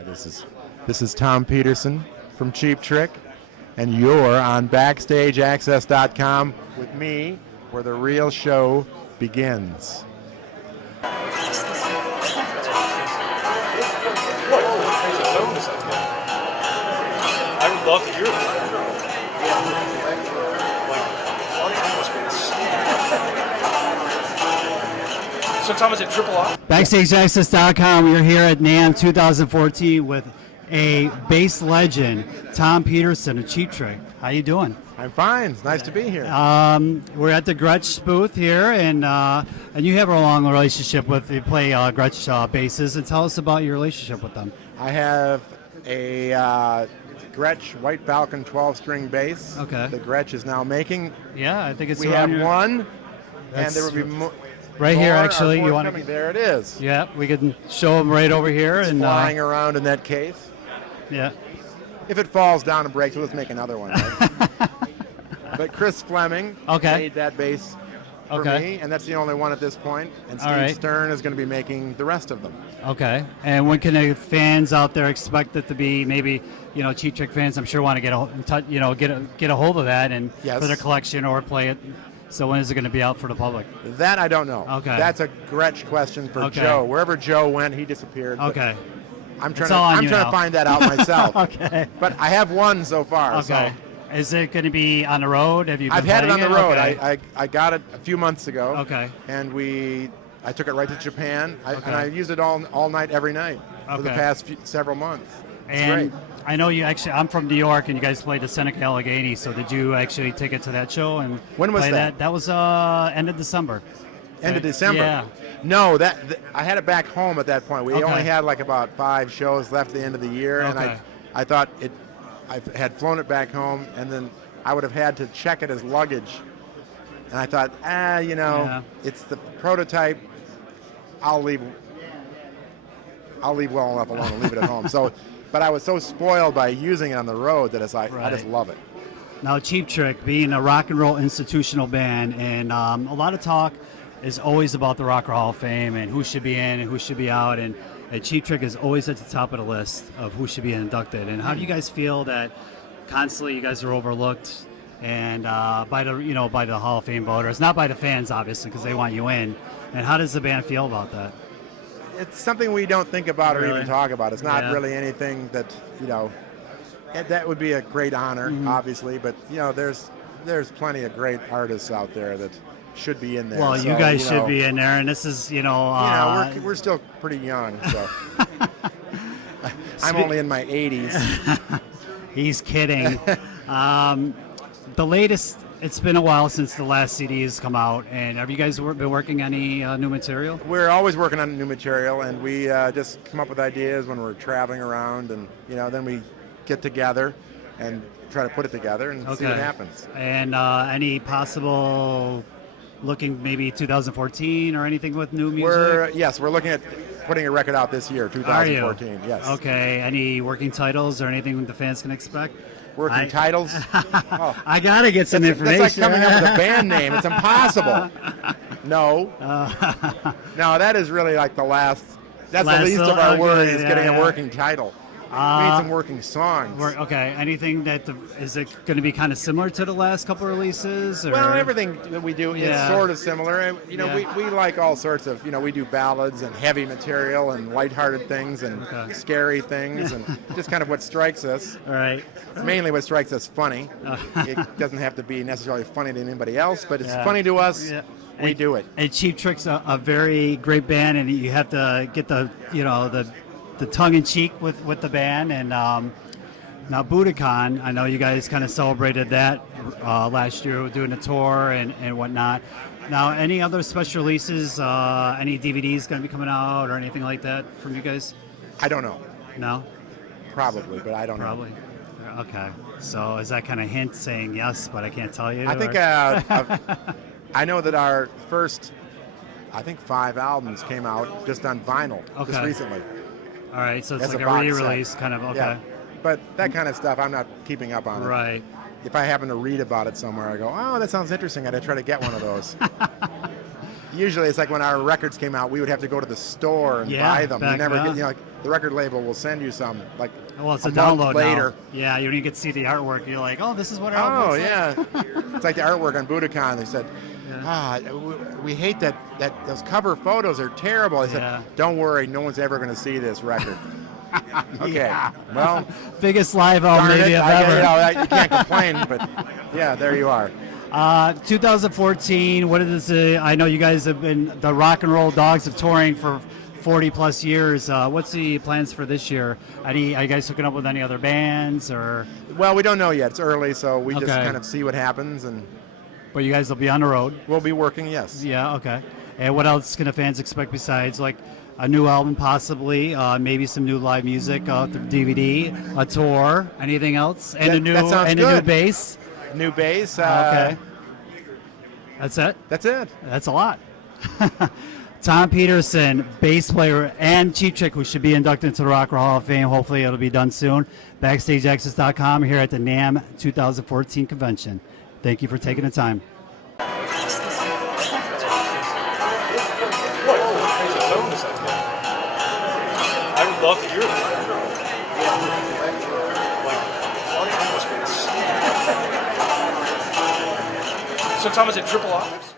Hi, this is Tom Petersson from Cheap Trick, and you're on BackstageAxxess.com with me, where the real show begins. I would love to hear it. So Tom, is it triple R? BackstageAxxess.com. We're here at NAMM 2014 with a bass legend, Tom Petersson of Cheap Trick. How you doing? I'm fine. It's nice to be here. We're at the Gretsch booth here, and you have a long relationship with. You play Gretsch basses, and tell us about your relationship with them. I have a Gretsch White Falcon 12-string bass. Okay. The Gretsch is now making. Yeah, I think it's. We have one, and That's there will be more. Right here, actually. You want to? There it is. Yeah, we can show them right over here. It's and flying around in that case. Yeah. If it falls down and breaks, we'll just make another one. Right? But Chris Fleming made that bass for me, and that's the only one at this point. And Steve Stern is going to be making the rest of them. Okay. And when can the fans out there expect it to be? Maybe Cheap Trick fans, I'm sure, want to get a hold of that and for their collection or play it. So when is it going to be out for the public? That I don't know. Okay. That's a Gretsch question for Joe. Wherever Joe went, he disappeared. Okay. I'm trying to find that out myself. Okay. But I have one so far. Okay. So. Is it going to be on the road? Have you been I've had it on the road. Okay. I got it a few months ago. Okay. And I took it right to Japan, and I used it all night, every night for the past several months. It's great. I know you actually. I'm from New York, and you guys played the Seneca Allegheny. So did you actually take it to that show and when was play that? That was end of December. End of December. Yeah. No, I had it back home at that point. We only had like about 5 shows left at the end of the year, and I thought I had flown it back home, and then I would have had to check it as luggage. And I thought, it's the prototype. I'll leave well enough alone and leave it at home. So, but I was so spoiled by using it on the road that it's like I just love it. Now, Cheap Trick being a rock and roll institutional band, and a lot of talk is always about the Rock and Roll Hall of Fame and who should be in and who should be out, and Cheap Trick is always at the top of the list of who should be inducted. And how do you guys feel that constantly you guys are overlooked and by the Hall of Fame voters, not by the fans obviously because they want you in? And how does the band feel about that? It's something we don't think about or even talk about. It's not really anything that that would be a great honor, obviously, but there's plenty of great artists out there that should be in there. Well, you guys should be in there, and this is we're still pretty young, so I'm only in my 80s. He's kidding. The latest. It's been a while since the last CD has come out, and have you guys been working on any new material? We're always working on new material, and we just come up with ideas when we're traveling around, and then we get together and try to put it together and see what happens. And any possible looking maybe 2014 or anything with new music? We're looking at putting a record out this year, 2014. Are you? Yes. Okay. Any working titles or anything the fans can expect? Working titles? Oh. I gotta get some information. That's like coming up with a band name. It's impossible. No. No, that is really like the last. That's the least of our worries is getting a working title. We need some working songs. Okay. Anything is it going to be kind of similar to the last couple releases? Or? Well, everything that we do is sort of similar. And, we like all sorts of, we do ballads and heavy material and lighthearted things and scary things and just kind of what strikes us. All right. Mainly what strikes us funny. It doesn't have to be necessarily funny to anybody else, but it's funny to us. Yeah. We do it. And Cheap Trick's a very great band, and you have to get the tongue-in-cheek with the band. And now Budokan, I know you guys kind of celebrated that last year doing a tour and whatnot. Now, any other special releases, any DVDs going to be coming out or anything like that from you guys? I don't know. No? Probably, but I don't know. Probably. Okay. So is that kind of hint saying yes, but I can't tell you? I think I know that our first, 5 albums came out just on vinyl just recently. All right, so it's like a re-release kind of, Yeah. But that kind of stuff, I'm not keeping up on it. Right. If I happen to read about it somewhere, I go, oh, that sounds interesting. I'd try to get one of those. Usually it's like when our records came out, we would have to go to the store and buy them. We never get, the record label will send you some like Well, it's a a month download later. now. Yeah, you don't even get to see the artwork. You're like, oh, this is what our album Oh looks like. yeah, it's like the artwork on Budokan. They said, we hate that those cover photos are terrible. I said, Yeah. don't worry, no one's ever going to see this record. Okay, Yeah. well, Biggest live album darn maybe it, I've ever. you can't complain, but yeah, there you are. 2014. What is it? I know you guys have been the Rock and Roll Dogs of touring for 40 plus years. What's the plans for this year? Are you guys hooking up with any other bands or? Well, we don't know yet. It's early, so we just Okay. kind of see what happens, and But you guys will be on the road. we'll be working. Yes. Yeah. Okay. And what else can the fans expect besides like a new album, possibly, maybe some new live music, the DVD, a tour, anything else, and That sounds a new good. bass? New bass. Okay. That's it. That's it. That's a lot. Tom Petersson, bass player, and Cheap Trick, who should be inducted into the Rock and Roll Hall of Fame. Hopefully, it'll be done soon. BackstageAxxess.com here at the NAMM 2014 convention. Thank you for taking the time. I would love to hear it. So Tom, is it triple octaves?